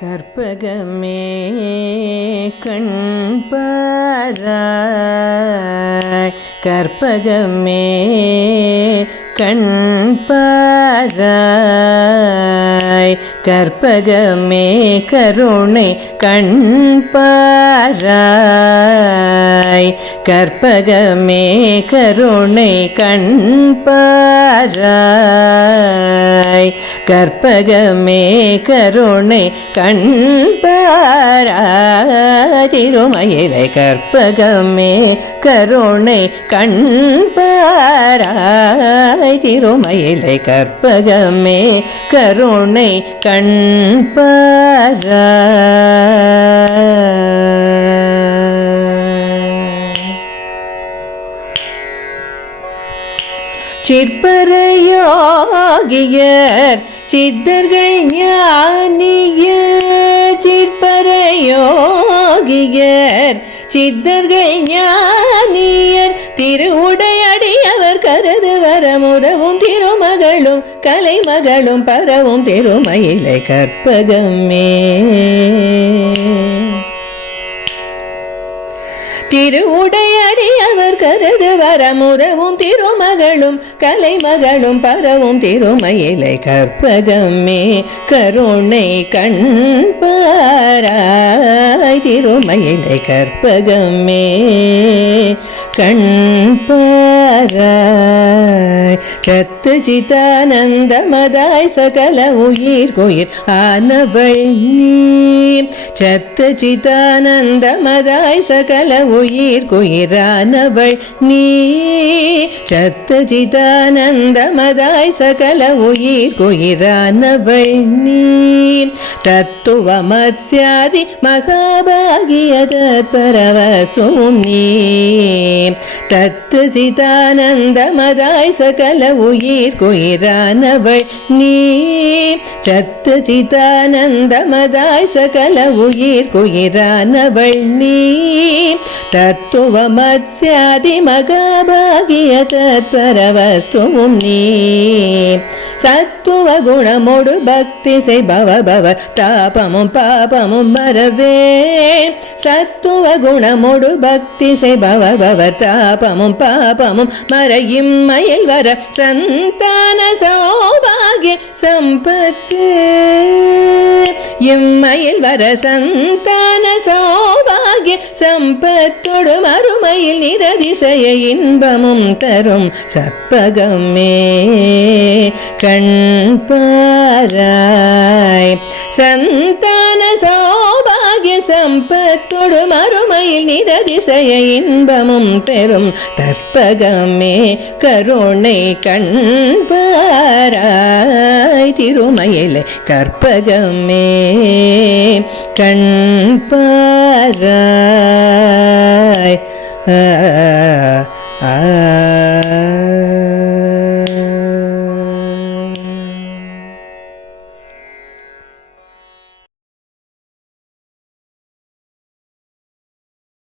கற்பகமே கண்பாராய், கற்பகமே கண்பாராய், கற்பகமே கருணை கண்பாராய், கற்பகமே கருணை கண்பாராய், கற்பகமே கருணை கண்பாராய், திருமயிலை கற்பகமே கருணை கண்பாராய், திருமயிலை கற்பகமே கருணை கண்பாராய். சிற்பரயோகியர் சித்தர்கள் ஞானியர், சிற்பரயோகியர் சித்தர்கள் ஞானியர், திருவுடையடியவர் கருது வரமுதவும் திருமகளும் கலைமகளும் பரவும் திருமயிலை கற்பகமே, திருவுடையடியவர் கருது வரமுதவும் திருமகளும் கலைமகளும் பரவும் திருமயிலை கற்பகமே கருணை கண்பாராய், திருமயிலை கற்பகமே கண்பாராய். சத்து சிதானந்தமதாய் சகல உயிர் குயிர் ஆனவள் நீ, சத்து சிதானந்தமதாய் சகல உயிர் குயிரானவள் நீ, சத்து சிதானந்தமதாய் சகல உயிர் குயிரானவள் நீ, தத்துவமத்ஸ்யாதி மகாபாகிய தத்பரவஸ்துவும் நீ, தத்து சிதானந்தமதாய் சகல உயிர் குயிரானவள் நீ, சத்து சிதானந்தமதாய் சகல உயிர் குயிரானவள் நீ, தத்துவமத்ஸ்யாதி மகாபாகிய தத்பரவஸ்துவும் நீ, சத்துவ குணமோடு பக்தி செய்பவ பவ தாபமும் பாபமும் மறவேன், சத்துவ குணமோடு பக்தி செய்பவ பவ தாபமும் பாபமும் மறையும் மயில் வர சந்தான சௌபாகிய சம்பத்து, இம்மயில் வர சந்தான சௌபாகிய சம்பத்தோடு மறுமையில் நிரதிசய இன்பமும் தரும் சற்பகமே கண்பாராய், சந்தான சௌபாகிய சம்பத்தோடு மறுமையில் நிரதிசய இன்பமும் பெறும் தற்பகமே கருணை கண்பாராய், திருமயிலை கற்பகமே கண்பாராய்.